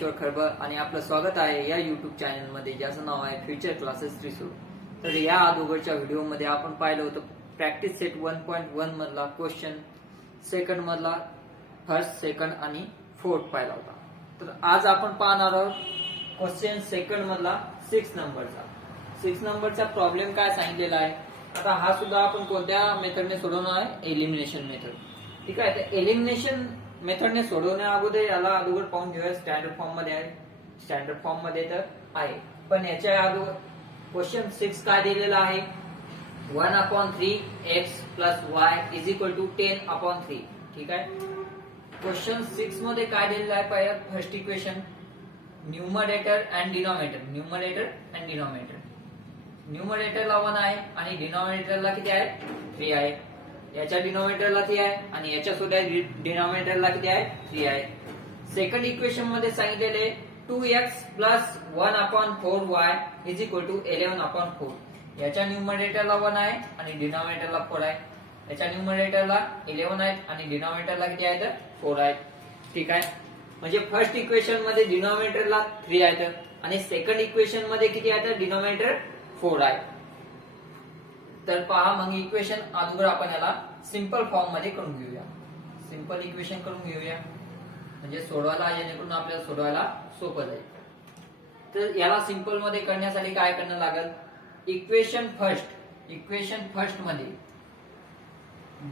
ज्ञानेश्वर खरबर आणि आपलं स्वागत आहे या युट्यूब चॅनल मध्ये ज्याचं नाव आहे फ्युचर क्लासेस त्रिसूर। तर या अगोदरच्या व्हिडिओमध्ये आपण पाहिलं होतं प्रॅक्टिस सेट 1.1 मधला क्वेश्चन, सेकंड मधला फर्स्ट, सेकंड आणि फोर्थ पाहिला होता। तर आज आपण पाहणार आहोत क्वेश्चन सेकंड मधला 6 नंबरचा। 6 नंबरचा प्रॉब्लेम काय सांगितलेला आहे। आता हा सुद्धा आपण कोणत्या मेथडने सोडवणार आहे, एलिमिनेशन मेथड। ठीक आहे, तर एलिमिनेशन मेथडने सोडवण्या अगोदर याला अगोदर पाहून घेऊया स्टँडर्ड फॉर्म मध्ये आहे। स्टँडर्ड फॉर्म मध्ये तर आहे, पण याच्या अगोदर क्वेश्चन 6 काय दिलेला आहे, 1/3 x + y = 10/3। ठीक आहे, क्वेश्चन 6 मध्ये काय दिलेलं आहे, पाहिजे first equation numerator and denominator. न्यूमरेटरला 1 आहे आणि डिनॉमिनेटरला किती आहे, 3 आहे। याच्या डिनॉमिनेटरला 3 आहे आणि याच्या सुद्धा डिनॉमिनेटरला किती आहे, 3 आहे। सेकंड इक्वेशन मध्ये सांगितलेले 2x + 1/4y = 11/4। याच्या न्यूमरेटरला 1 आहे आणि डिनॉमिनेटरला 4 आहे। याच्या न्यूमरेटरला 11 आहे आणि डिनॉमिनेटरला किती आहे, तर 4 आहे। ठीक आहे, म्हणजे फर्स्ट इक्वेशन मध्ये डिनॉमिनेटरला 3 आहे आणि सेकंड इक्वेशन मध्ये किती आहे, तर डिनॉमिनेटर 4 आहे। तर पहा, मग इक्वेशन अगोदर आपण याला सिंपल फॉर्म मध्ये करून घेऊया। सिंपल इक्वेशन करून घेऊया म्हणजे सोडवायला, जेणेकरून आपल्याला सोडवायला सोपं जाईल। तर याला सिंपल मध्ये करण्यासाठी काय करणं लागेल, इक्वेशन फर्स्ट मध्ये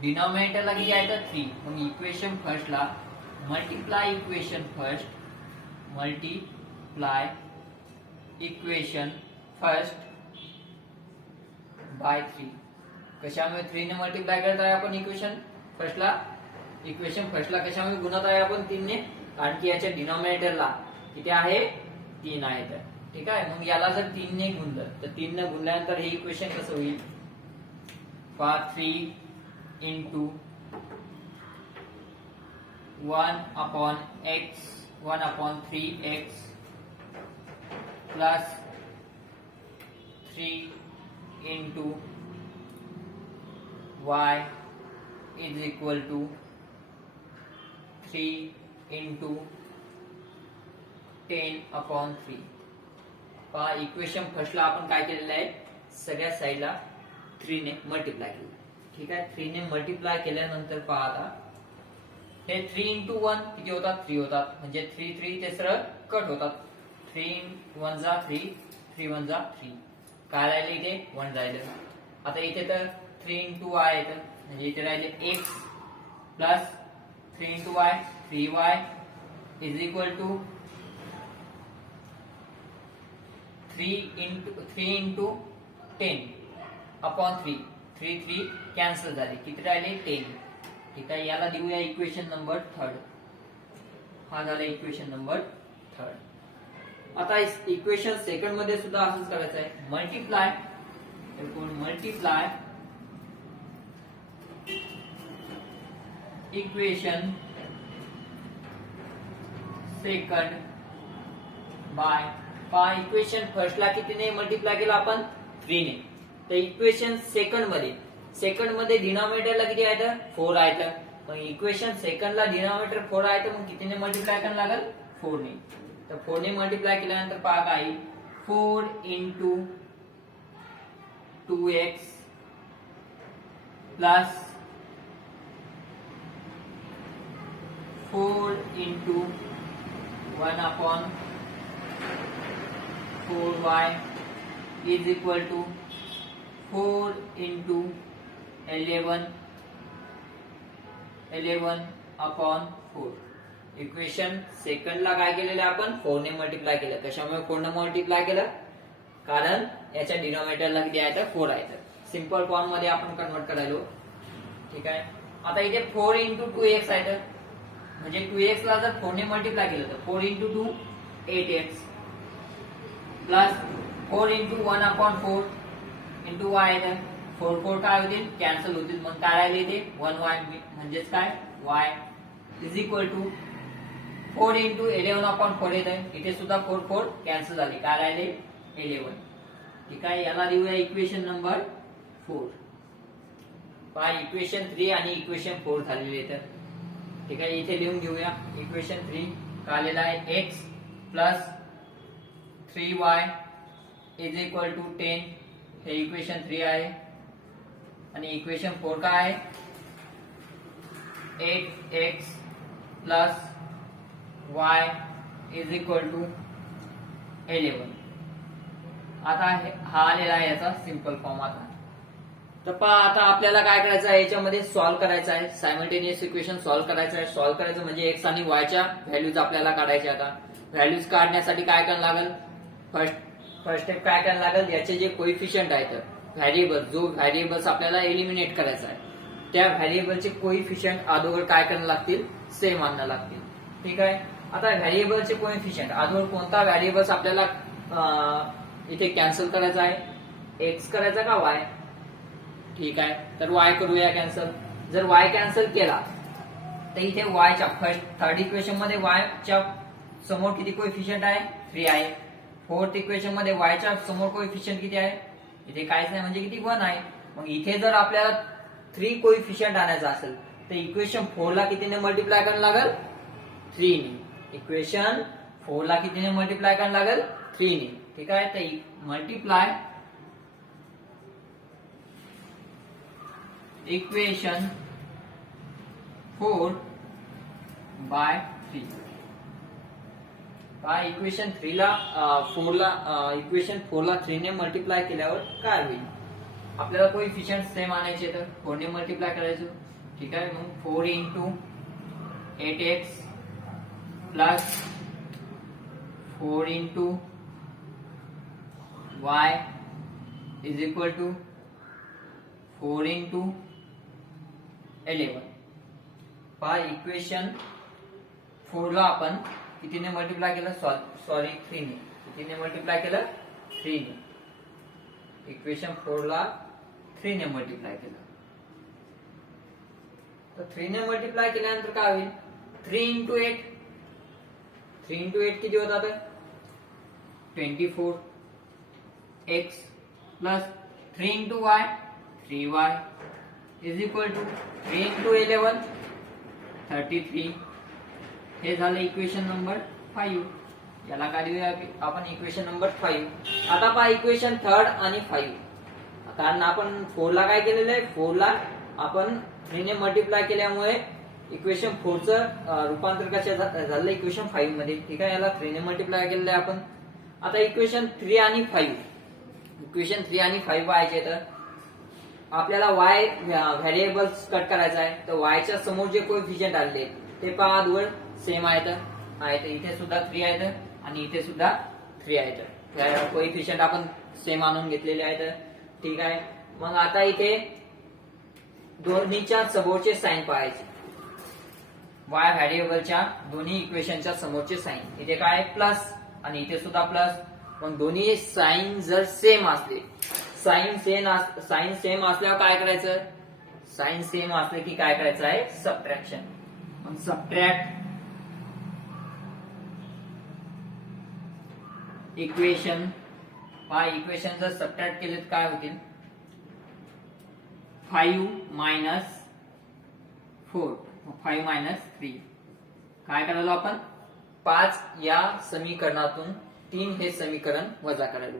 डिनॉमिनेटरला किती आहे, तर 3। मग इक्वेशन फर्स्टला मल्टिप्लाय इक्वेशन फर्स्ट बाय 3। कशामुळे 3 ने मल्टिप्लाय करत आहे आपण इक्वेशन फर्स्टला कशामुळे गुणत आहे आपण 3 ने, कारण की याच्या डिनॉमिनेटरला किती आहे, 3 आहे। तर ठीक आहे, मग याला जर 3 ने गुणलं तर 3 ने गुणल्यानंतर हे इक्वेशन कसं होईल, 3 × 1/3x प्लस 3 × y = 3 × 10/3। पहा, इक्वेशन फर्स्टला आपण काय केलेलं आहे, सगळ्या साईडला 3 ने मल्टिप्लाय केलं। ठीक आहे, 3 ने मल्टिप्लाय केल्यानंतर पहा, आता हे 3 × 1 किती होतात, 3 होतात, म्हणजे 3 ते सरळ कट होतात। 3 × 1 = 3, 3 × 1 = 3, काय राहिले इथे, 1 राहिले। आता इथे तर 3 × y येतं, म्हणजे इथे राहिले x plus 3 × y 3y = 3 × 10/3। 3 cancel झाले, किती राहिले, 10। ठीक आहे, याला देऊया इक्वेशन नंबर 3। हा झाला इक्वेशन नंबर 3। आता इक्वेशन सेकंड मध्ये सुद्धा असंच करायचं आहे, मल्टिप्लाय इक्वेशन सेकंड बाय, पहा इक्वेशन फर्स्टला कितीने मल्टिप्लाय केला आपण, 3 ने। तर इक्वेशन सेकंड मध्ये डिनॉमिनेटरला किती आहे, तर 4 आहे। तर मग इक्वेशन सेकंडला डिनॉमिनेटर 4 आहे, तर मग कितीने मल्टिप्लाय करायला लागेल, 4 ने। तर 4 ने मल्टिप्लाय केल्यानंतर पहा काय, 4 × 2x प्लस 4 × 1/4y = 4 × 11/4। इक्वेशन सेकंडला काय केलेलं आपण, 4 ने मल्टिप्लाय केलं। कशामुळे 4 ने मल्टिप्लाय केलं, कारण याच्या डिनॉमिनेटरला किती आहे, तर 4 आहे। तर सिंपल फॉर्म मध्ये आपण कन्वर्ट करायलो। ठीक आहे, आता इथे 4 × 2x आहे, तर म्हणजे 2x ला जर 4 ने मल्टिप्लाय केलं तर 4 × 2 8x प्लस 4 × 1/4 × y आहे, तर 4 काय होतील, कॅन्सल होतील। मग काय राहिले इथे, 1y, म्हणजेच काय, y = 4 × 11/4 येत आहे। इथे सुद्धा 4 कॅन्सल झाले, काय राहिले, 11। ठीक आहे, याला देऊया इक्वेशन नंबर 4। पहा, इक्वेशन 3 आणि इक्वेशन 4 झालेले आहेत। ठीक आहे, इथे लिहून घेऊया इक्वेशन 3 काय आलेला आहे, x plus 3y is equal to 10. हे इक्वेशन 3 आहे. आणि इक्वेशन 4 काय आहे? 8x plus y is equal to 11. आता हा आलेला आहे याचा सिंपल फॉर्म. तर पहा आता आपल्याला काय करायचं आहे, याच्यामध्ये सॉल्व्ह करायचं आहे. सायमल्टेनियस इक्वेशन सॉल्व्ह करायचं आहे. सॉल्व्ह करायचं म्हणजे एक्स आणि वाय च्या व्हॅल्यूज आपल्याला काढायच्या. आता व्हॅल्यूज काढण्यासाठी काय करायला लागेल? फर्स्ट स्टेप काय करायला लागेल? याचे जे कोइफिशियंट आहेत व्हॅरिएबल, जो व्हॅरिएबल्स आपल्याला एलिमिनेट करायचा आहे, त्या व्हॅरिएबलचे कोइफिशियंट अगोदर काय करायला लागतील? सेम आणणं लागतील. ठीक आहे. आता व्हॅरिएबलचे कोइफिशियंट अगोदर कोणता व्हॅरिएबल्स आपल्याला इथे कॅन्सल करायचा आहे? एक्स करायचा का वाय? ठीक आहे. तर वाय करूया कॅन्सल. जर वाय कॅन्सल केला तर इथे वायच्या थर्ड इक्वेशन मध्ये वायच्या समोर किती कोइफिशियंट आहे? 3 आहे. फोर्थ इक्वेशन मध्ये वायच्या समोर कोइफिशियंट किती आहे? इथे काहीच नाही म्हणजे किती? 1 आहे. मग इथे जर आपल्याला 3 कोइफिशियंट आणायचा असेल तर इक्वेशन 4 ला कितीने मल्टिप्लाय करायला लागेल? 3 ने. इक्वेशन 4 ला कितीने मल्टिप्लाय करायला लागेल? 3 ने. ठीक आहे. तर मल्टिप्लाय इक्वेशन 4 बाय 3. पहा इक्वेशन 3 ला 4 ला इक्वेशन 4 ला 3 ने मल्टिप्लाय केल्यावर काय होईल? आपल्याला कोइफिशियंट सेम आणायचे तर 4 ने मल्टिप्लाय करायचं. ठीक आहे. मग 4 into 8x plus 4 into y is equal to 4 into 11. पहा इक्वेशन 4 ला आपण कितीने मल्टिप्लाय केलं? सॉरी 3 ने. कितीने मल्टिप्लाय केलं? 3 ने. इक्वेशन 4 ला 3 ने मल्टिप्लाय केलं. तर 3 ने मल्टिप्लाय केल्यानंतर काय होईल? 3 इंटू 8. 3 इंटू 8 किती होतात? 24 x plus 3 into y 3y is equal to 3 into 11 33. हे झालं इक्वेशन नंबर 5. याला काढूया आपण इक्वेशन नंबर 5. आता पहा इक्वेशन 3 आणि 5. कारण आपण 4 ला काय केलेलं आहे? 4 ला आपण 3 ने मल्टिप्लाय केल्यामुळे इक्वेशन 4 चं रूपांतर कशा झालं? इक्वेशन 5 मध्ये. ठीक आहे. याला 3 ने मल्टिप्लाय केलेलं आहे आपण. आता इक्वेशन 3 आणि 5. इक्वेशन 3 आणि 5 पाहायचे तर आपल्याला वाय व्हॅरिएबल्स कट करायचा आहे. तर वायच्या समोर जे कोइफिशियंट आले ते पहा दोन सेम आहेत. इथे सुद्धा 3 आहेत आणि इथे सुद्धा 3 आहेत. कोइफिशियंट आपण सेम आणून घेतलेले आहेत. ठीक आहे. मग आता इथे दोन्हीच्या समोरचे साइन पाहायचे. वाय व्हॅरिएबलच्या दोन्ही इक्वेशनच्या समोरचे साइन. इथे काय? प्लस आणि इथे सुद्धा प्लस. पण दोन्ही साइन जर सेम असले, साइन सेम असल्यावर काय करायचं? साइन सेम असले की काय करायचं आहे? सबट्रॅक्शन. मग सबट्रॅक्ट इक्वेशन. पहा इक्वेशन जर सबट्रॅक्ट केले तर काय होतील? 5 मायनस 4 5 मायनस 3. काय करायला आपण? 5 या समीकरणातून 3 हे समीकरण वजा करायलो.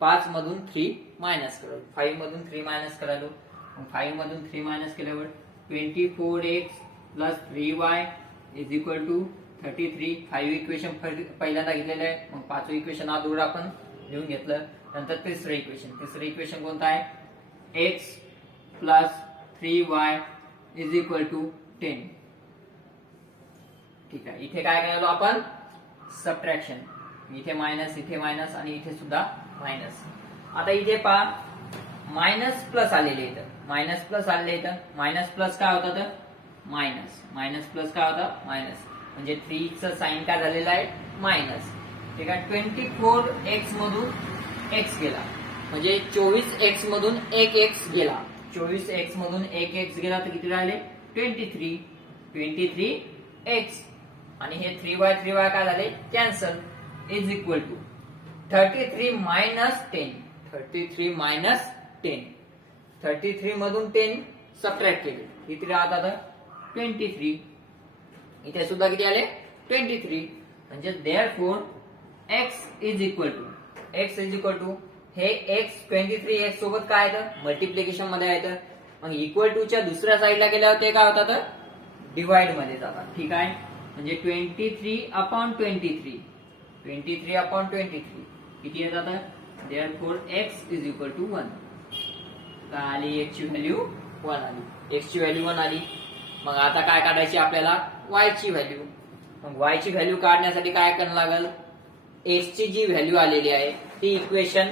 5 मधून 3 मायनस करायलो. 5 मधून 3 मायनस करायलो. 5 मधून 3 मायनस केल्यावर 24x plus 3y is equal to 33. 5 equation पहिल्यांदा घेतलेलं आहे. मग 5वं इक्वेशन अगोदर आपण लिहून घेतलं. नंतर तिसरं इक्वेशन कोणतं आहे? x plus 3y is equal to 10. ठीक आहे. इथे काय करायलो आपण? सबट्रॅक्शन. इथे मायनस आणि इथे सुद्धा मायनस. आता इथे पहा मायनस प्लस आलेले इथं. मायनस प्लस आलेले इथं. मायनस प्लस काय होतं? तर मायनस प्लस काय होतं? मायनस. म्हणजे 3 चं साइन काय झालेलं आहे? मायनस. ठीक आहे. 24x मधून x गेला म्हणजे 24x मधून 1x गेला. 24x मधून 1x गेला तर किती राहिले? 23x. आणि हे 3y काय झाले? Cancel. Is equal to 33 minus 10. 33 minus 10. 33 मधून 10 सबट्रॅक्ट केले. किती राहतात? 23. इथे सुद्धा किती आले? 23. म्हणजे therefore x is equal to हे एक्स 23x सोबत काय आहे मल्टिप्लिकेशन मध्ये आहे. मग इक्वल टू च्या दुसऱ्या साईडला गेल्यावर ते काय होतात डिवाइड मध्ये जातात. ठीक आहे, म्हणजे 23/23 किती येतात. Therefore x is equal to 1. काय आली x ची व्हॅल्यू 1 आली. x ची व्हॅल्यू 1 आली. मग आता काय काढायची आपल्याला y ची व्हॅल्यू. मग y ची व्हॅल्यू काढण्यासाठी काय करावं लागेल, x ची जी व्हॅल्यू आलेली आहे ती इक्वेशन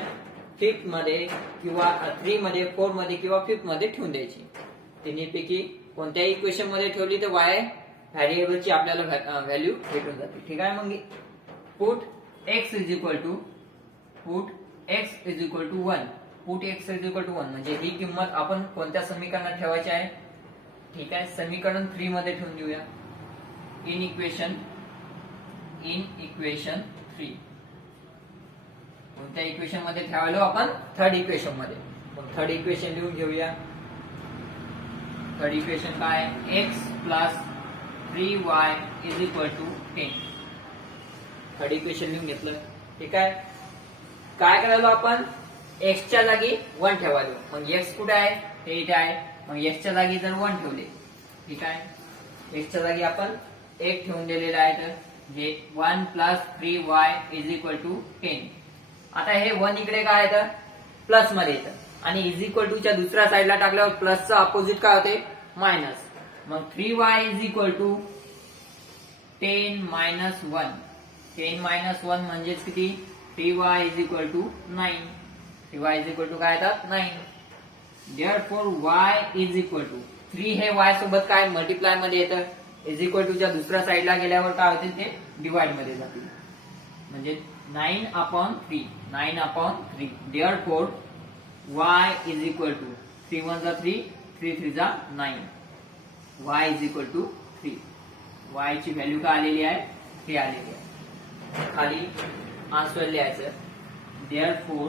5th मध्ये किंवा 3 मध्ये 4 मध्ये किंवा 5th मध्ये ठेवून द्यायची. तिन्हीपैकी कोणत्याही इक्वेशन मध्ये ठेवली तर y व्हॅरिएबलची आपल्याला व्हॅल्यू भेटून जाते. ठीक आहे, मग put x is equal to 1. Put x is equal to 1 म्हणजे ही किंमत आपण कोणत्या समीकरणात ठेवायची आहे. ठीक आहे, समीकरण 3 मध्ये ठेवून देऊया. इन इक्वेशन 3 कोणत्या इक्वेशन मध्ये ठेवायलो आपण थर्ड इक्वेशन मध्ये. मग थर्ड इक्वेशन लिहून घेऊया. थर्ड इक्वेशन काय x plus 3y is equal to 10. Third equation लिहून घेतलं. ठीक आहे, काय करायला आपण x च्या जागी 1 ठेवायलो. मग x कुठे आहे हे इथे आहे. मग x च्या जागी जर 1 ठेवले, ठीक आहे, x च्या जागी आपण 1 ठेवून दिलेला आहे तर जे 1 plus 3y is equal to 10. आता हे 1 इकडे काय येतं प्लस मध्ये येतं आणि इज इक्वल टू च्या दुसऱ्या साईडला टाकल्यावर प्लसचा अपोजिट काय होते मायनस. मग 3y is equal to 10 minus 1. 10 minus 1 म्हणजेच किती 3y is equal to 9. 3y is equal to काय येतात 9. Therefore y is equal to 3 हे y सोबत काय मल्टिप्लाय मध्ये येतं. इज इक्वल टू च्या दुसऱ्या साईडला गेल्यावर काय होतील ते डिवाइड मध्ये जातील. म्हणजे 9/3. Therefore y is equal to 3 1 3 3 3 9. y is equal to 3. y ची व्हॅल्यू काय आलेली आहे 3 आलेली आहे. खाली आन्सर लिहायचं. Therefore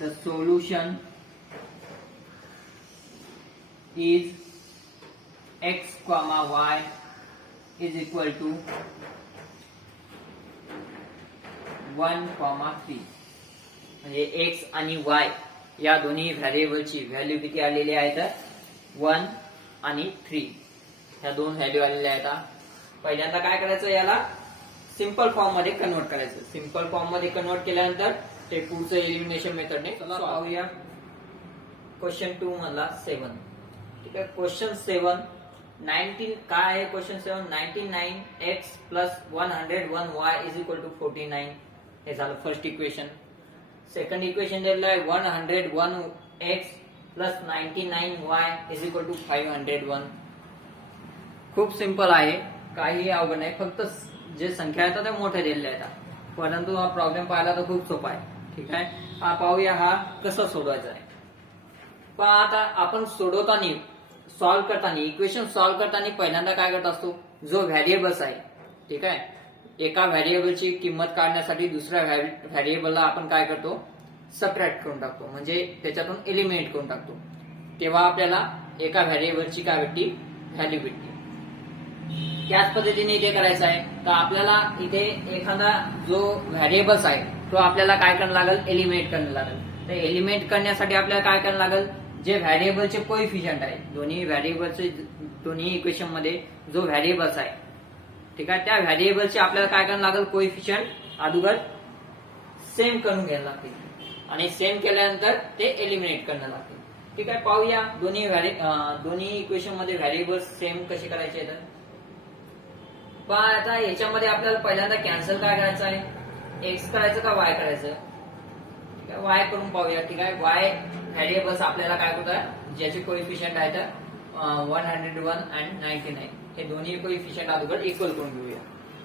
the solution is x, y is equal to 1,3. म्हणजे x आणि y या दोन्ही व्हॅरिएबलची व्हॅल्यू किती आलेली आहे तर 1 आणि 3 ह्या दोन व्हॅल्यू आलेल्या आहेत. पहिल्यांदा काय करायचं याला सिंपल फॉर्म मध्ये कन्वर्ट करायचं. सिंपल फॉर्म मध्ये कन्वर्ट केल्यानंतर ते पुढचं एलिमिनेशन मेथडने पाहूया. क्वेश्चन 2 मधला 7. ठीक आहे, क्वेश्चन 7 19 काय आहे question 7 99x plus 101y is equal to 49. हे झालं फर्स्ट इक्वेशन. सेकंड इक्वेशन दिलेलं आहे 101x plus 99y is equal to 501. खूप सिंपल आहे, काही अवघड नाही, फक्त जे संख्या आहेत त्या मोठ्या दिलेल्या आहेत. परंतु हा प्रॉब्लेम पाहिला तर खूप सोपा आहे. ठीक आहे, हा पाहूया हा कसा सोडवायचा आहे. पण आता आपण सोडवताना सॉल्व्ह करताना इक्वेशन सॉल्व्ह करताना पहिल्यांदा काय करत असतो जो व्हॅरिएबल्स आहे. ठीक आहे, एका व्हॅरिएबलची किंमत काढण्यासाठी दुसऱ्या व्हॅरिएबलला आपण काय करतो सबट्रॅक्ट करून टाकतो, म्हणजे त्याच्यातून एलिमिनेट करून टाकतो. तेव्हा आपल्याला एका व्हॅरिएबलची काय भेटते व्हॅल्यू भेटते. त्याच पद्धतीने इथे करायचं आहे. तर आपल्याला इथे एखादा जो व्हॅरिएबल्स आहे तो आपल्याला काय करायला लागेल एलिमिनेट करायला लागेल. तर एलिमिनेट करण्यासाठी आपल्याला काय करायला लागेल जे व्हॅरिएबलचे कोइफिशियंट आहे दोन्ही व्हॅरिएबलचे दोन्ही इक्वेशन मध्ये जो व्हॅरिएबल्स आहे ठीक आहे त्या व्हॅरिएबलचे आपल्याला काय करायला लागेल कोइफिशियंट अगोदर सेम करून घ्यायला लागतील आणि सेम केल्यानंतर ते एलिमिनेट करणं लागतील. ठीक आहे, पाहूया दोन्ही इक्वेशन मध्ये व्हॅरिएबल्स सेम कसे करायचे आहेत. पण आता याच्यामध्ये आपल्याला पहिल्यांदा कॅन्सल काय करायचं आहे एक्स करायचं का वाय करायचं. ठीक आहे, वाय करून पाहूया. ठीक आहे, वाय व्हॅरिएबल्स आपल्याला काय होतं ज्याचे कोइफिशियंट आहेत 101 आणि 99 हे दोन्ही कोइफिशियंट अगोदर इक्वल करून घेऊया.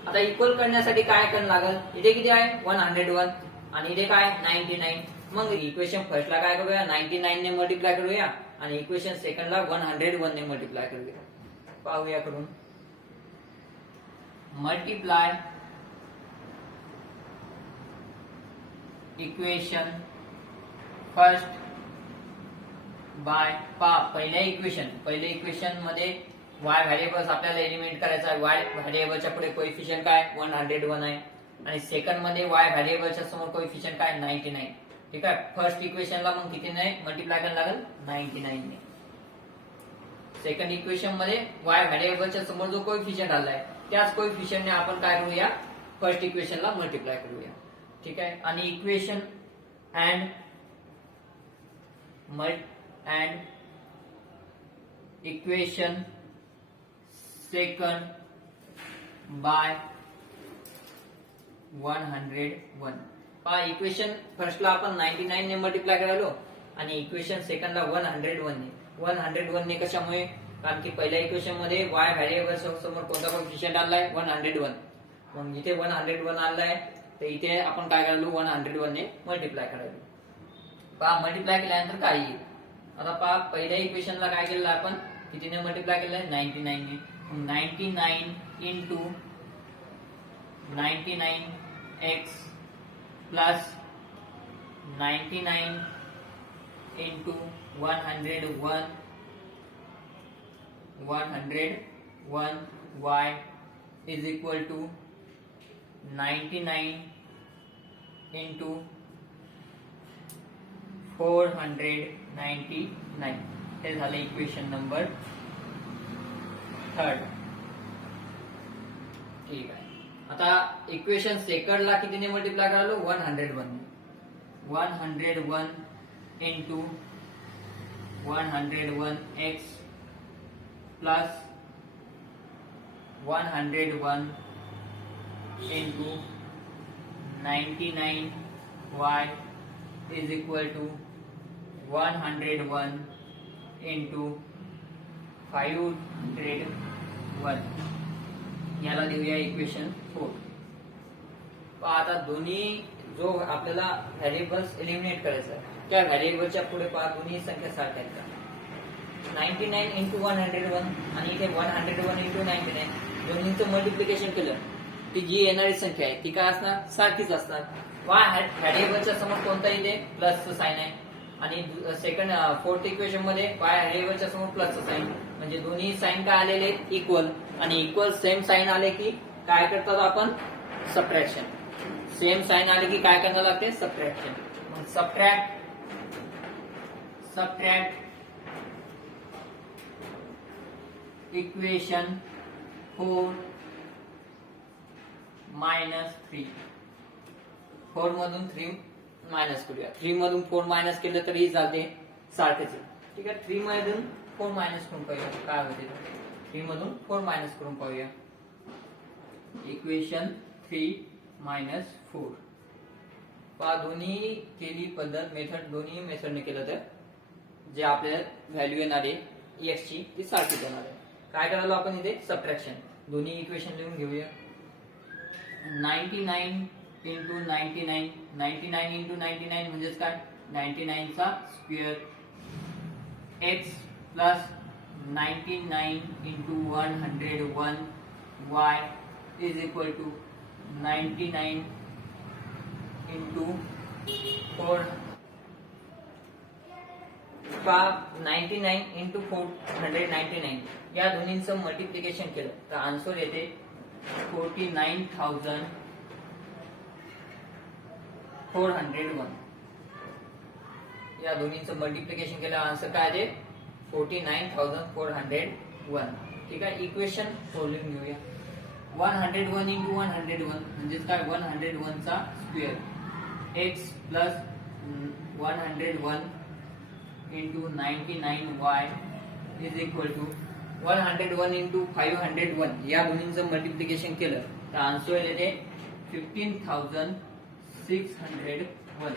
आता इक्वल करण्यासाठी काय करावं लागेल इथे किती आहे 101 आणि इथे काय 99. मग इक्वेशन फर्स्टला काय करूया 99 ने मल्टिप्लाय करूया आणि इक्वेशन सेकंडला 101 ने मल्टिप्लाय करूया. पाहूया करून. मल्टिप्लाय इक्वेशन फर्स्ट बाय पहिल्या इक्वेशन मध्ये वाय व्हॅरिएबल्स आपल्याला एलिमिनेट करायचा आहे. वाय व्हॅरिएबलच्या पुढे कोएफिशियंट काय 101 आहे आणि सेकंड मध्ये वाय व्हॅरिएबलच्या समोर कोएफिशियंट काय 99. ठीक आहे. फर्स्ट इक्वेशनला मग कितीने मल्टिप्लाय करायला लागेल 99 ने. सेकंड इक्वेशन मध्ये वाय व्हॅरिएबलच्या समोर जो कोएफिशियंट आलाय त्याच कोएफिशियंटने आपण काय करूया फर्स्ट इक्वेशनला मल्टिप्लाय करूया. ठीक आहे. आणि equation and equation second by 101. पहा इक्वेशन फर्स्टला आपण 99 ने मल्टिप्लाय करायलो आणि इक्वेशन सेकंडला 101 ने. 101 ने कशामुळे कारण की पहिल्या इक्वेशन मध्ये वाय व्हॅरिएबल समोर कोणता कोएफिशियंट आलाय 101. मग इथे 101 आलाय तर इथे आपण काय करायलो 101 ने मल्टिप्लाय करायलो. पहा मल्टिप्लाय केल्यानंतर काय येईल. आता पहा पहिल्या इक्वेशनला काय केलेलं आपण कितीने मल्टिप्लाय केलंय 99 ने. 99 into 99x plus 99 into 101 y is equal to 99 into 499. हे झालं इक्वेशन नंबर 3. ठीक आहे. आता इक्वेशन सेकंडला कितीने मल्टिप्लाय करालो 101 ने. 101 into 101x plus 101 into 99y is equal to 101 into 501. याला लिहूया इक्वेशन 4. आता दोन्ही जो आपल्याला व्हॅरिएबल्स एलिमिनेट करायचा आहे त्या व्हॅरिएबलच्या पुढे पहा दोन्ही संख्या सारख्या आहेत. 99 इंटू 101 आणि इथे 101 इंटू 99 दोन्हीचं मल्टिप्लिकेशन केलं ती जी येणारी संख्या आहे ती काय असणार सारखीच असणार. वाय व्हॅरिएबलच्या समोर कोणता इथे प्लसचं साइन आहे आणि सेकंड फोर्थ इक्वेशन मध्ये वाय व्हॅरिएबलच्या समोर प्लसचं साइन म्हणजे दोन्ही साइन काय आलेले इक्वल आणि इक्वल सेम साइन आले की काय करतात आपण सबट्रॅक्शन. सेम साइन आले की काय करायला लागते सबट्रॅक्शन. मग सबट्रॅक्ट इक्वेशन 4 मायनस 3. 4 मधून 3 मायनस करूया. 3 मधून 4 मायनस केलं तरी चालते सारखेच. ठीक आहे. 3 मधून 4 मायनस करून पाहूया काय होते. 3 मधून 4 मायनस करून पाहूया. Equation 3 minus 4. पहा दोन्ही केली पद्धत मेथड दोन्ही मेथडने केलं तर जे आपल्याला व्हॅल्यू येणार आहे x ची ती सारखीच येणार आहे. काय करायला आपण इथे सबट्रॅक्शन दोन्ही इक्वेशन लिहून घेऊया. 99 इंटू 99 99 इंटू 99 म्हणजेच काय 99 चा square x plus 99 into 101 y is equal to 99 into 4 99 into 499 या दोन्हींचं मल्टिप्लिकेशन केलं तर आन्सर येते 49,401. या दोन्हींचं मल्टिप्लिकेशन केलं आन्सर काय आहे 49,401. ठीक आहे. इक्वेशन सोडून घेऊया. 101 इंटू 101 म्हणजेच काय 101 चा square x plus 101 into 99y is equal to 101 into 501 या दोन्हींचं मल्टिप्लिकेशन केलं तर आन्सर येते 15,601.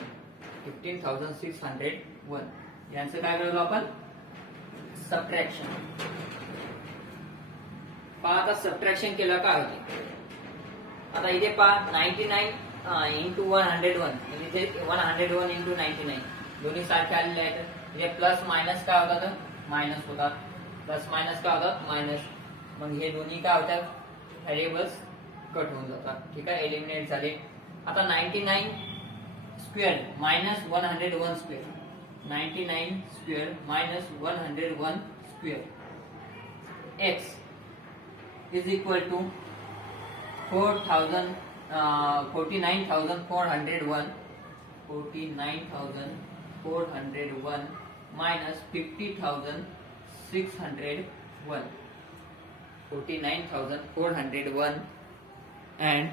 15,601 यांचं काय करायला आपण सबट्रॅक्शन. पहा आता सबट्रॅक्शन केलं काय होते. आता इथे पहा 99 इंटू 101 इथे 101 इंटू 99 दोन्ही सारखे आलेले आहेत. इथे प्लस मायनस काय होतात मायनस होतात. प्लस मायनस काय होतात मायनस. मग हे दोन्ही काय होतात व्हॅरिएबल्स कट होऊन जातात. ठीक आहे. एलिमिनेट झाले. आता 99 square minus 101 square 99 square minus 101 square x is equal to 49,401 minus 50,601. 49,401 and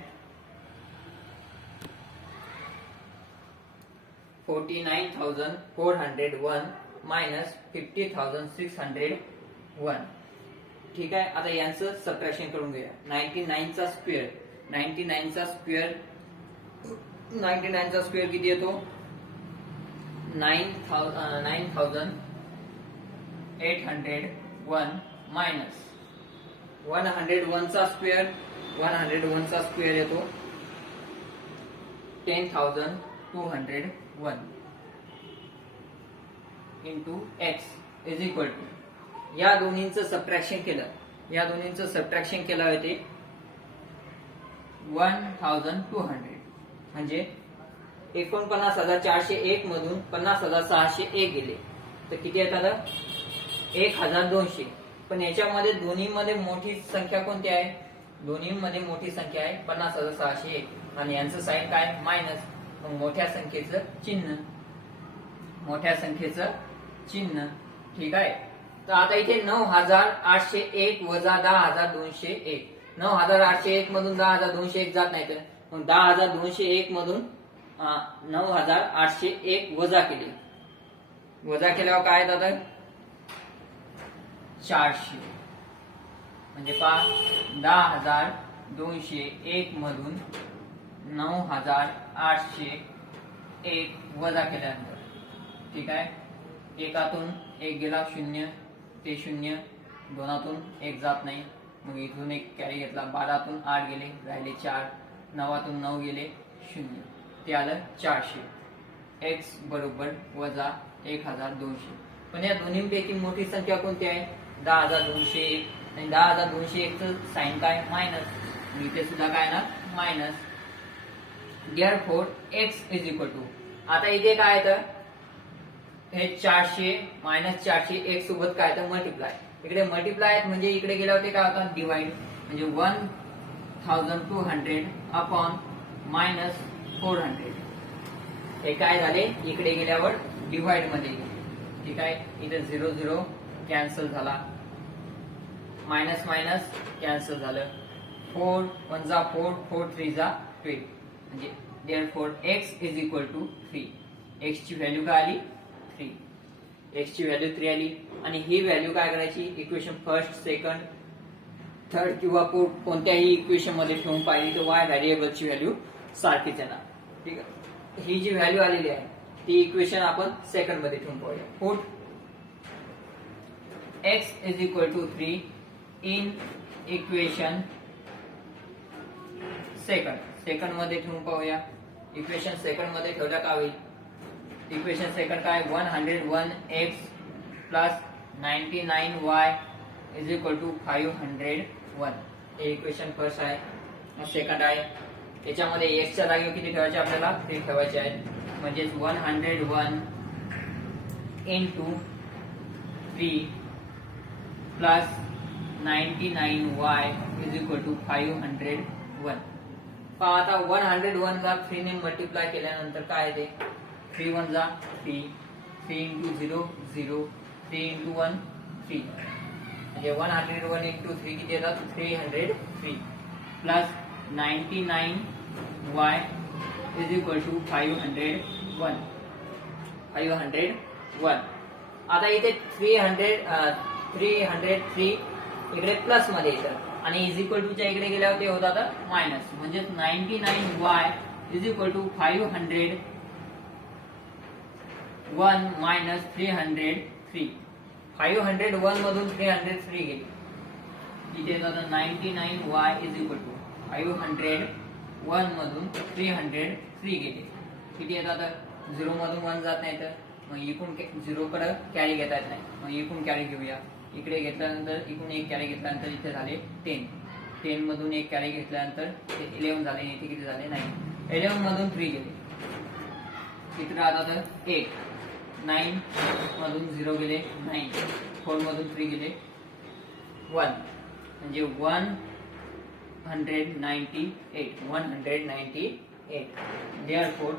49,401 minus 50,601. ठीक आहे. आता यांचं सबट्रॅक्शन करून घेऊया. 99 चा स्क्वेअर 99 चा स्क्वेअर किती येतो 9,801 मायनस 101 चा स्क्वेअर येतो 10,201 into x is equal to या दोन्हींचं सबट्रॅक्शन केलं होते 1,200 म्हणजे 49,401 मधून 50,601 गेले तर किती येतात 1,200. पण याच्यामध्ये दोन्हीमध्ये मोठी संख्या कोणती आहे 50,601 आणि यांचं साइन काय मायनस. मग मोठ्या संख्येचं चिन्ह ठीक आहे. तर आता इथे 9,801 वजा 10,201 9,801 मधून 10,201 जात नाही तर मग 10,201 मधून 9,801 वजा केल्यावर काय येतात 400 म्हणजे 10,201 मधून 9,801 वजा केल्यानंतर ठीक आहे. एकातून एक गेला 0 ते 0 दोनातून एक जात नाही मग इथून एक कॅरी घेतला 12तून 8 गेले राहिले 4 9तून 9 गेले 0 ते आलं 400. x बरोबर वजा 1,200. पण या दोन्हीपैकी मोठी संख्या कोणती आहे 10,201 आणि 10,201 चं साइन काय मायनस. इथे सुद्धा काय ना minus. Therefore x is equal to आता इथे काय तर हे 400 मायनस 400 एक सोबत काय तर मल्टिप्लाय इकडे मल्टिप्लाय आहेत म्हणजे इकडे गेल्या होते काय होतात डिवाइड म्हणजे 1,200 अपॉन मायनस 400 हे काय झाले इकडे गेल्यावर डिवाइड मध्ये ठीक आहे. इथे 0 0 कॅन्सल झाला मायनस मायनस कॅन्सल झालं 4 1 जा 4 4 3 जा 12 म्हणजे therefore x is equal to 3. x ची व्हॅल्यू काय आली 3 x ची व्हॅल्यू 3 आली आणि ही व्हॅल्यू काय करायची इक्वेशन फर्स्ट सेकंड थर्ड किंवा कोणत्याही इक्वेशन मध्ये ठेवून पाहिली तर y व्हेरिएबलची व्हॅल्यू सारखीच येणार ठीक आहे. ही जी व्हॅल्यू आलेली आहे ती इक्वेशन आपण सेकंड मध्ये ठेवून पाहूया. Put x is equal to 3 in equation second मध्ये ठेवून पाहूया. इक्वेशन सेकंड मध्ये ठेवल्या का होईल इक्वेशन सेकंड काय 101x plus 99y is equal to 501 हे इक्वेशन फर्स्ट आहे. सेकंड आहे याच्यामध्ये x च्या जागेवर किती ठेवायचे आपल्याला 3 ठेवायचे आहे म्हणजेच 101 into 3 plus 99y is equal to 501. आता 101 ला 3 ने मल्टिप्लाय केल्यानंतर काय येते 3 1 जा 3 3 इंटू 0 0 3 इंटू 1 3 म्हणजे 101 इंटू 3 किती येतात 303 plus 99y is equal to 501. आता इथे 303 इकडे प्लस मध्ये येतं आणि इज इक्वल टू च्या इकडे गेल्यावर ते होतात मायनस म्हणजे 99y is equal to 501 minus 303. 501 मधून 303 गेले इथे येतात 99y इज इक्वल टू 501 मधून 303 गेले किती येतात 0 मधून 1 जात नाही तर मग इकडून 0 कडे कॅरी घेता येत नाही मग इकडून कॅरी घेऊया. इकडे घेतल्यानंतर इकडून एक कॅरी घेतल्यानंतर इथे झाले 10 मधून एक कॅरी घेतल्यानंतर 11 झाले इथे किती झाले 9 11 मधून 3 गेले किती राहतात 8 9 मधून 0 गेले 9 4 मधून 3 गेले 1 म्हणजे 198 therefore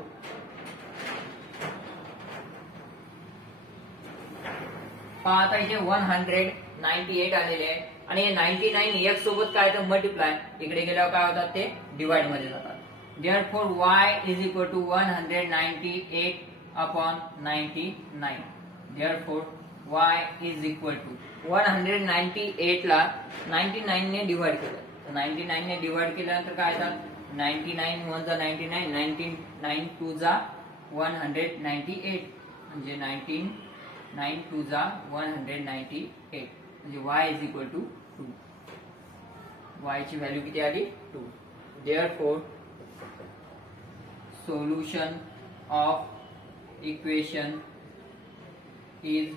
पहा आता इथे 198 आलेले आहे आणि 99 x सोबत काय तर मल्टिप्लाय इकडे गेल्यावर काय होतात ते डिवाइड मध्ये जातात therefore y is equal to 198 upon 99 therefore y is equal to 198 ला 99 ने डिवाइड केलं तर 99 ने डिवाइड केल्यानंतर काय येतात 99 1 जा 99 99 2 जा 198 म्हणजे 99 2 जा 198 म्हणजे y is equal to 2 y ची व्हॅल्यू किती आली 2 therefore solution of equation is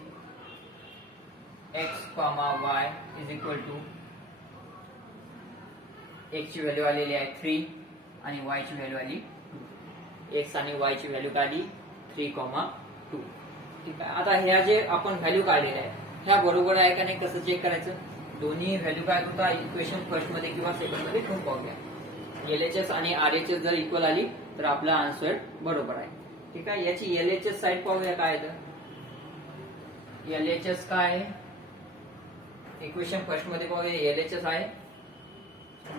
x comma y is equal to x ची व्हॅल्यू आलेली आहे 3 आणि y ची व्हॅल्यू आली 2 x आणि y ची व्हॅल्यू काढली 3, 2 ठीक आहे आता ह्या जे आपण व्हॅल्यू काढलेल्या आहे ह्या बरोबर आहे का नाही कसं चेक करायचं दोन्ही व्हॅल्यू काय होता इक्वेशन फर्स्ट मध्ये किंवा सेकंड मध्ये ठेवून पाहूया LHS आणि RHS जर इक्वल आली तर आपला आन्सर बरोबर आहे ठीक आहे याची LHS साइड पाहूया काय आहे LHS काय आहे इक्वेशन फर्स्ट मध्ये पाहूया LHS आहे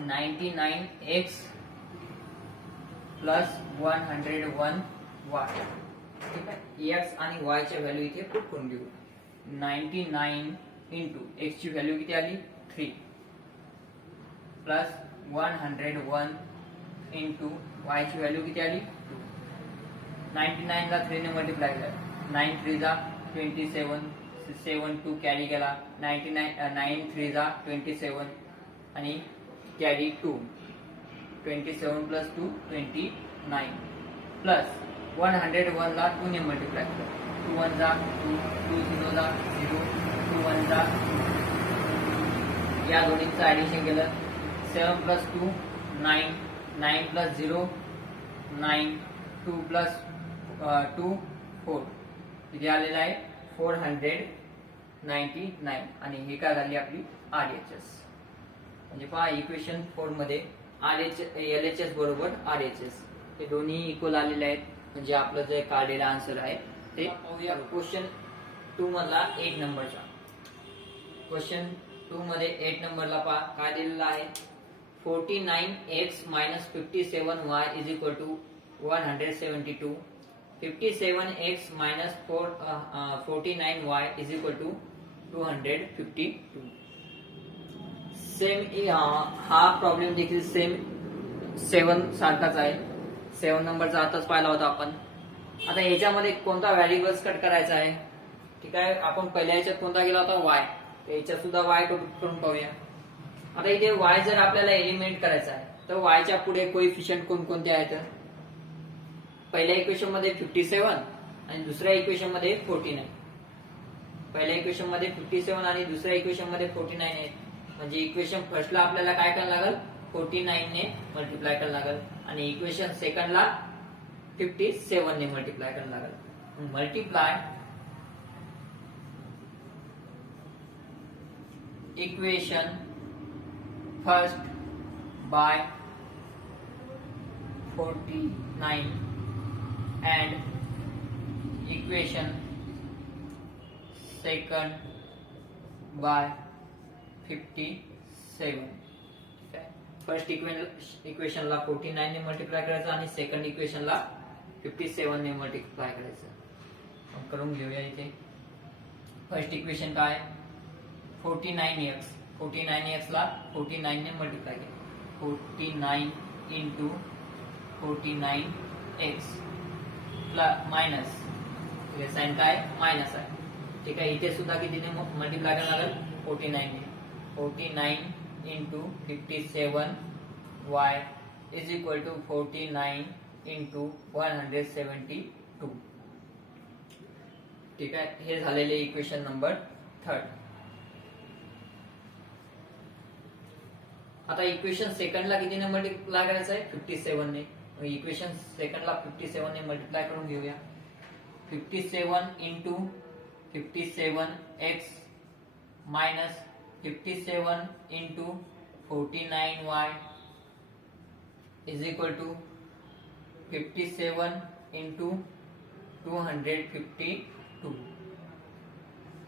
99x प्लस 101y ठीक आहे x आणि y च्या व्हॅल्यू इथे पुट करून घेऊ 99 इंटू x ची व्हॅल्यू किती आली 3 प्लस 101 इंटू y ची व्हॅल्यू किती आली 2 99 ला 3 ने मल्टिप्लाय केला 9 3 जा 27 7 2 कॅरी केला 99 9 3 जा 27 आणि कॅरी 2 27 प्लस 2 29 प्लस 101 ला 2 ने मल्टिप्लाय केला 2 1 जा 2 2 0 जा 0 2 1 जा 2 या दोन्हीचं ऍडिशन केलं 7 प्लस 2 9 9 प्लस 0 9 2 प्लस 2 4 इथे आलेलं आहे 499 आणि हे काय झाली आपली RHS म्हणजे पहा इक्वेशन 4 मध्ये LHS बरोबर RHS हे दोन्ही इक्वल आलेले आहेत म्हणजे आपलं जे काढलेला आन्सर आहे ते पाहूया क्वेश्चन 2 मधला 8 नंबरचा क्वेश्चन 2 मध्ये 8 नंबरला पहा काय दिलेलं आहे 49x minus 57y is equal to 172 57x minus 49y is equal to 252 same हा प्रॉब्लेम देखील सेम 7 सारखाच आहे 7 नंबरचा आताच पाहिला होता आपण आता याच्यामध्ये कोणता व्हॅरिएबल्स कट करायचा आहे ठीक आहे आपण पहिल्या याच्यात कोणता गेला होता y याच्यात सुद्धा y करून पाहूया आता इथे y जर आपल्याला एलिमिनेट करायचा आहे तर y च्या पुढे कोएफिशियंट कोणकोणते आहेत पहिल्या इक्वेशन मध्ये 57 आणि दुसऱ्या इक्वेशन मध्ये 49 पहिल्या इक्वेशन मध्ये 57 आणि दुसऱ्या इक्वेशन मध्ये 49 आहेत म्हणजे इक्वेशन फर्स्टला आपल्याला काय करायला लागेल 49 ने मल्टिप्लाय करायला लागेल आणि इक्वेशन सेकंडला 57 ने मल्टिप्लाय करायला लागेल multiply equation first bye 49 and equation second by 57 first equation ला 49 ने मल्टिप्लाय करायचं आणि सेकंड इक्वेशन ला 57 ने मल्टिप्लाय करायचं करून घेऊया इथे फर्स्ट इक्वेशन काय 49x ला 49 ने मल्टिप्लाय केलं 49 इंटू 49x मायनस साइन काय मायनस आहे ठीक आहे इथे सुद्धा कितीने मल्टिप्लाय करायला लागेल 49 ने 49 into 57y is equal to 49 into 172 ठीक आहे हे झालेले इक्वेशन नंबर 3 आता इक्वेशन सेकंडला कितीने मल्टिप्लाय करायचं आहे 57 ने इक्वेशन सेकंडला 57 ने मल्टिप्लाय करून घेऊया 57 into 57x minus 57 into 49y is equal to 57 into 252.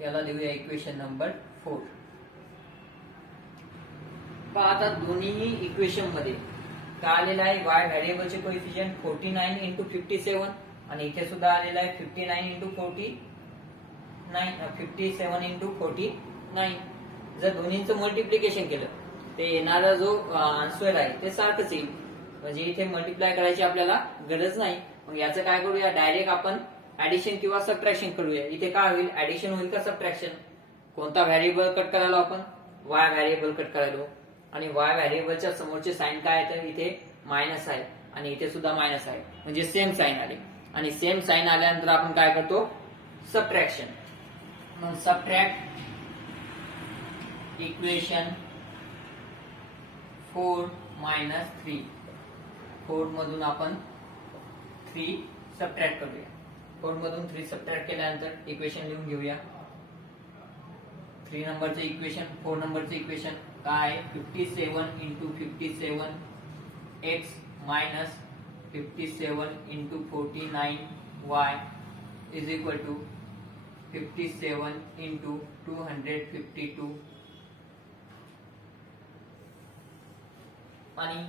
याला देऊया इक्वेशन नंबर 4. पहा आता दोन्ही इक्वेशन मध्ये काय आलेलं आहे, y व्हेरिएबलचे कोएफिशिएंट 49 into 57 आणि इथे सुद्धा आलेला आहे 59 into 57 into 49. जर दोन्हींचं मल्टिप्लिकेशन केलं ते येणारा जो आन्सर आहे ते सारखंच येईल, म्हणजे इथे मल्टिप्लाय करायची आपल्याला गरज नाही. मग याचं काय करूया, डायरेक्ट आपण ऍडिशन किंवा सबट्रॅक्शन करूया. इथे काय होईल, ऍडिशन होईल का सबट्रॅक्शन? कोणता व्हेरिएबल कट करायला आपण, y व्हेरिएबल कट करायलो, आणि y व्हेरिएबलच्या समोरचे साइन काय आहे, तर इथे मायनस आहे आणि इथे सुद्धा मायनस आहे, म्हणजे सेम साइन आले. आणि सेम साइन आल्यानंतर आपण काय करतो, सबट्रॅक्शन. मग सबट्रॅक्ट इक्वेशन 4 minus 3. 4 मधून आपण 3 सबट्रॅक्ट करूया. 4 मधून 3 सबट्रॅक्ट केल्यानंतर इक्वेशन लिहून घेऊया. 3 नंबरचं इक्वेशन, 4 नंबरचं इक्वेशन काय, 57 into 57 x minus 57 into 49 y is equal to 57 into 252. आणि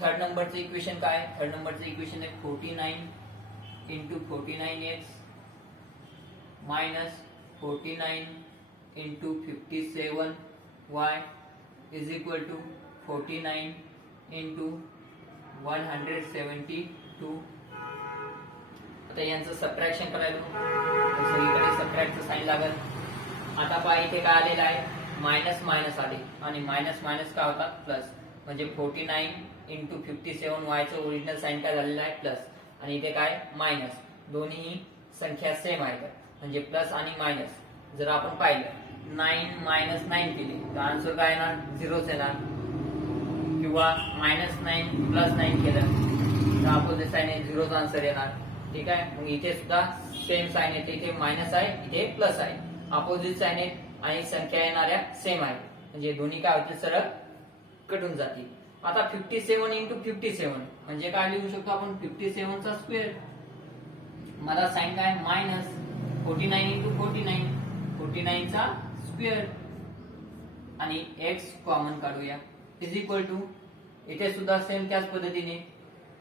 थर्ड नंबरचं इक्वेशन काय, थर्ड नंबरचं इक्वेशन आहे 49 into 49x minus 49 into 57y is equal to 49 into 172. आता यांचं सबट्रॅक्शन करायला सगळीकडे सबट्रॅक्टचं साइन लागल. आता पहा इथे काय आलेलं आहे, मायनस मायनस आले आणि मायनस मायनस काय होतात, प्लस. म्हणजे 49 into 57y चं ओरिजिनल साइन काय झालेलं आहे, प्लस, आणि इथे काय मायनस. दोन्ही संख्या सेम आहेत, म्हणजे प्लस आणि मायनस. जर आपण पाहिलं 9 minus 9 केले तर आन्सर काय येणार, 0च येणार. किंवा -9 + 9 केलं तर अपोजिट साइन आहे, 0च आन्सर येणार. ठीक आहे. मग इथे सुद्धा सेम साइन येते, इथे मायनस आहे, इथे प्लस आहे. अपोजिट साइन आहेत आणि संख्या येणाऱ्या सेम आहेत, म्हणजे दोन्ही काय होतील, सरळ कटून जातील. आता 57 into 57 म्हणजे काय लिहू शकतो आपण, 57 चा स्क्वेअर. मला साइन काय, मायनस 49 into 49, 49 चा स्क्वेअर, आणि x कॉमन काढूया, इज इक्वल टू, इथे सुद्धा सेम त्याच पद्धतीने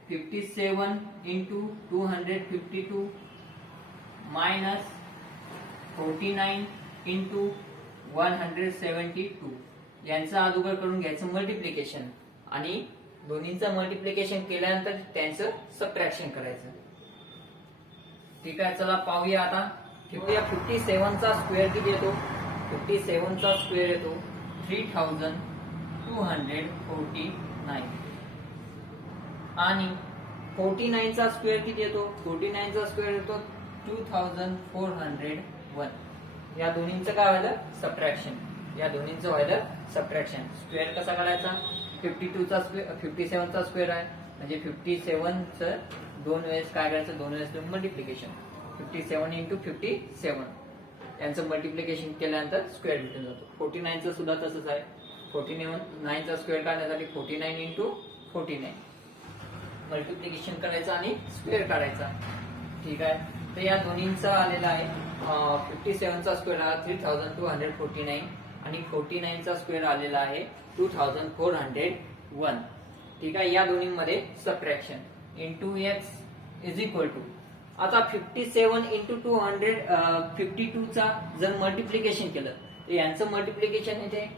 57 into 252 मायनस 49 into 172. यांचं अगोदर करून घ्यायचं मल्टिप्लिकेशन, आणि दोन्हींचं मल्टिप्लिकेशन केल्यानंतर त्यांचं सबट्रॅक्शन करायचं. ठीक आहे, चला पाहूया आता. 57 चा स्क्वेअर किती येतो, 57 चा स्क्वेअर येतो 3249, आणि 49 चा स्क्वेअर किती येतो, 49 चा स्क्वेअर येतो 2401. या दोन्हींचं काय व्हायला, सबट्रॅक्शन. या दोन्हींचं व्हायला सबट्रॅक्शन. स्क्वेअर कसा काढायचा, 52 चा स्क्वेअर 57 चा स्क्वेअर आहे, म्हणजे 57 चं 2 वेळेस काय करायचं, 2 वेळेस मल्टिप्लिकेशन. 57 into 57 यांचं मल्टिप्लिकेशन केल्यानंतर स्क्वेअर भेटून जातो. 49 चं सुद्धा तसंच आहे. 49 चा स्क्वेअर काढण्यासाठी 49 into 49 मल्टिप्लिकेशन करायचं आणि स्क्वेअर काढायचा. ठीक आहे. तर या दोन्हींचा आलेला आहे 57 चा स्क्वेअर आला 3249 आणि 49 चा स्क्वेअर आलेला आहे 2401. ठीक आहे. या दोन्हीमध्ये subtraction into x is equal to, आता 57 into 252 चा जर मल्टिप्लिकेशन केलं तर यांचं मल्टिप्लिकेशन येते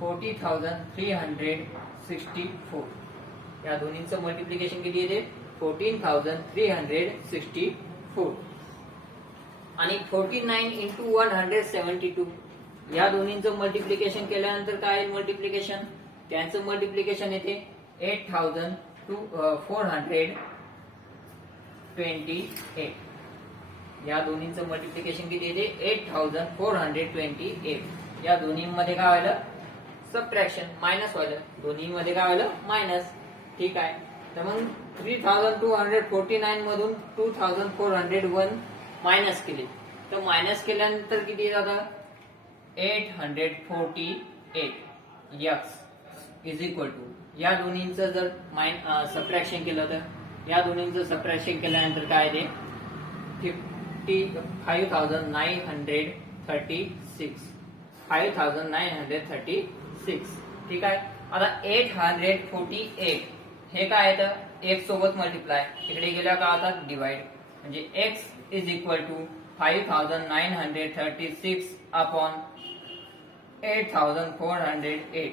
40,364. या दोन्हींचं मल्टिप्लिकेशन किती येते, 14,364. आणि 49 into 172 या दोन्हींचं मल्टिप्लिकेशन केल्यानंतर काय मल्टिप्लिकेशन, त्यांचं मल्टिप्लिकेशन येते 8,428. या दोन्हींचं मल्टिप्लिकेशन किती येते, 8,428. या दोन्हीमध्ये काय व्हायला, सबट्रॅक्शन, मायनस व्हायला. दोन्हीमध्ये काय व्हायला, मायनस. ठीक आहे. तर मग 3249 मधून 2401 मायनस केले तर मायनस केल्यानंतर किती जातं, 848 x इज इक्वल टू, या दोन्हींचं जर सबट्रॅक्शन केलं तर या दोन्हींचं सबट्रॅक्शन केल्यानंतर काय ते 5936 ठीक आहे. आता 848 हे काय आहे तर x सोबत मल्टिप्लाय, इकडे गेल्या का होतात डिवाइड, म्हणजे x is equal to 5936 upon 848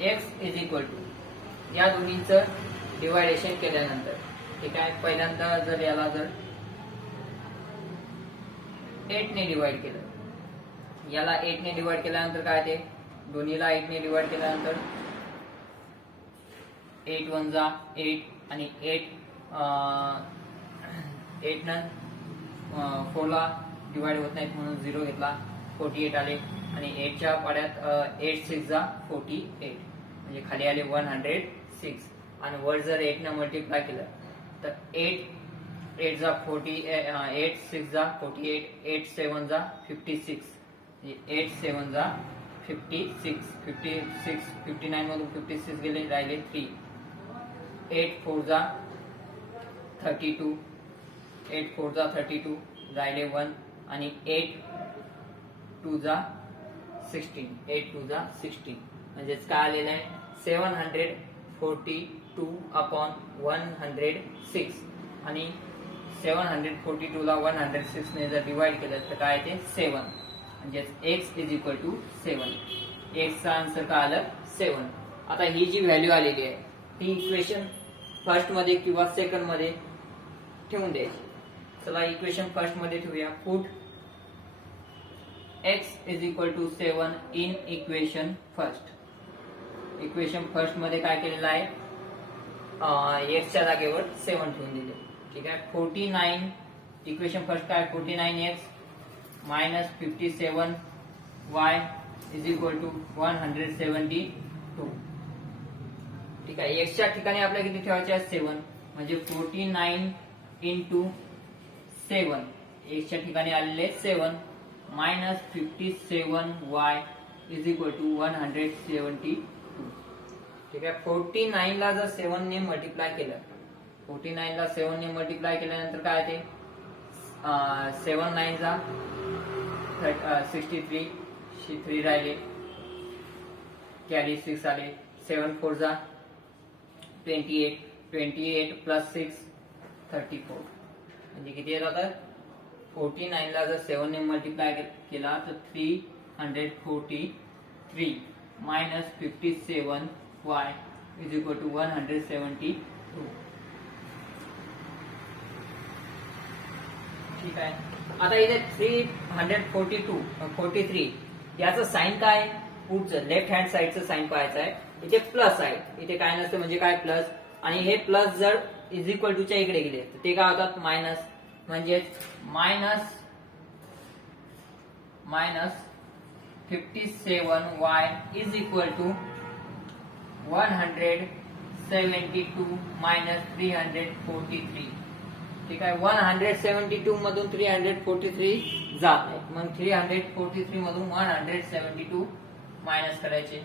x is equal to, या दोन्हींचं डिवायडेशन केल्यानंतर ठीक आहे. पहिल्यांदा जर याला जर 8 ने डिवाइड केलं, याला 8 ने डिवाइड केल्यानंतर काय ते दोन्हीला 8 ने डिवाइड केल्यानंतर 8 1 जा 8 आणि 8 न 4 ला डिवाइड होत नाहीत म्हणून 0 घेतला, 48 आले आणि 8 च्या पाड्यात 8 6 जा 48 म्हणजे खाली आले 106 आणि वर जर 8 न मल्टिप्लाय केलं तर 8 जा 48 8 6 जा 48 8 7 जा 56 8 7 जा 56 59 मधून 56 गेले राहिले 3 8 4 जा 32 8 4 जा 32 राहिले 1 आणि 8 2 जा 16 8 2 जा 16 म्हणजेच काय आलेलं आहे 742 अपॉन 106 आणि 742 ला 106 ने जर डिवाइड केलं तर काय ते 7 म्हणजेच x is equal to 7. x चा आन्सर काय आलं 7. आता ही जी व्हॅल्यू आलेली आहे ती इक्वेशन फर्स्ट मध्ये किंवा सेकंड मध्ये ठेवून द्यायची. चला इक्वेशन फर्स्ट मध्ये ठेवूया. Put x is equal to 7 in equation first. Equation first मध्ये काय केलेलं आहे x च्या जागेवर 7 ठेवून दिले. ठीक आहे. 49 इक्वेशन फर्स्ट काय 49x minus 57y is equal to 172. ठीक आहे. x च्या ठिकाणी आपल्याला किती ठेवायचे आहे 7 म्हणजे 49 इंटू 7 x च्या ठिकाणी आलेले 7 minus 57y is equal to 172. ठीक आहे. 49 ला जर 7 ने मल्टिप्लाय केलं 49 ला 7 ने मल्टिप्लाय केल्यानंतर काय ते 7 9 जा 63 3 राहिले कॅरी 6 आले 7 4 जा 28 प्लस 6 34 म्हणजे किती येत होतं 49 ला जर 7 ने मल्टिप्लाय केला तर 343 minus 57y is equal to 172. ठीक आहे. आता इथे 343 याचं साइन काय पुढचं लेफ्ट हँड साइडचं साइन पाहायचं आहे. इथे प्लस आहे, इथे काय नसतं म्हणजे काय प्लस, आणि हे प्लस जर इज इक्वल टू च्या इकडे गेले तर ते काय होतात मायनस, म्हणजे minus 57y is equal to 172 minus 343. ठीक आहे. 172 मधून 343 जात आहे, मग 343 मधून 172 मायनस करायचे.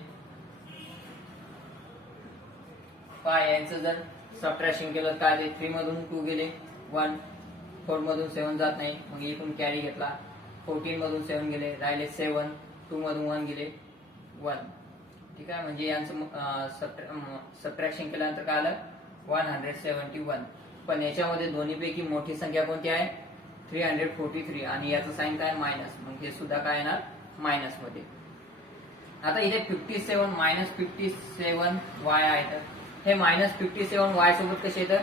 काय यांचं जर सबट्रॅक्शन केलं काय ते 3 मधून 2 गेले 1, 4 मधून 7 जात नाही मग इथून कॅरी घेतला, 14 मधून 7 गेले राहिले 7, 2 मधून 1 गेले 1. ठीक आहे. म्हणजे यांचं सबट्रॅक्शन केल्यानंतर काय आलं 171. पण याच्यामध्ये दोन्हीपैकी मोठी संख्या कोणती आहे 343 आणि याचं साइन काय मायनस, मग हे सुद्धा काय येणार मायनस मध्ये. आता इथे 57 मायनस 57y आहे, हे मायनस 57y सोबत कसे येतं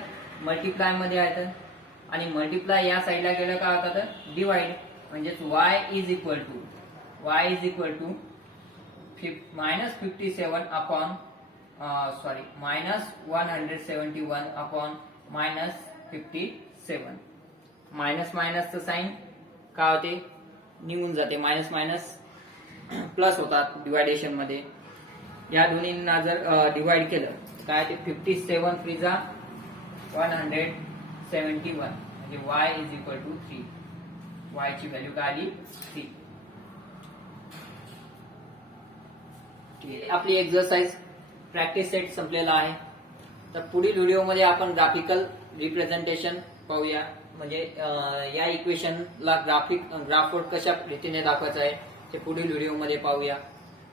मल्टिप्लाय मध्ये आहेत आणि मल्टिप्लाय या साईडला गेलं का होतं डिवाइड, म्हणजेच y is equal to minus 57 upon minus 171 upon minus 57. Minus मायनसचं साइन काय होते निघून जाते, मायनस मायनस प्लस होतात डिवायडेशन मध्ये. या दोन्हींना जर डिवाइड केलं काय ते 57 3 जा 171 म्हणजे y is equal to 3. y ची व्हॅल्यू काय आली 3. आपली एक्सरसाइज प्रॅक्टिस सेट संपलेला आहे. तर पुढील व्हिडिओमध्ये आपण ग्राफिकल रिप्रेझेंटेशन पाहूया. म्हणजे या इक्वेशनला ग्राफवर कशा रीतीने दाखवायचं आहे ते पुढील व्हिडिओमध्ये पाहूया.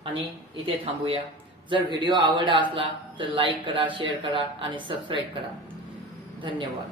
आणि इथे थांबूया. जर व्हिडिओ आवडला असला तर लाईक करा, शेअर करा आणि सबस्क्राईब करा. धन्यवाद.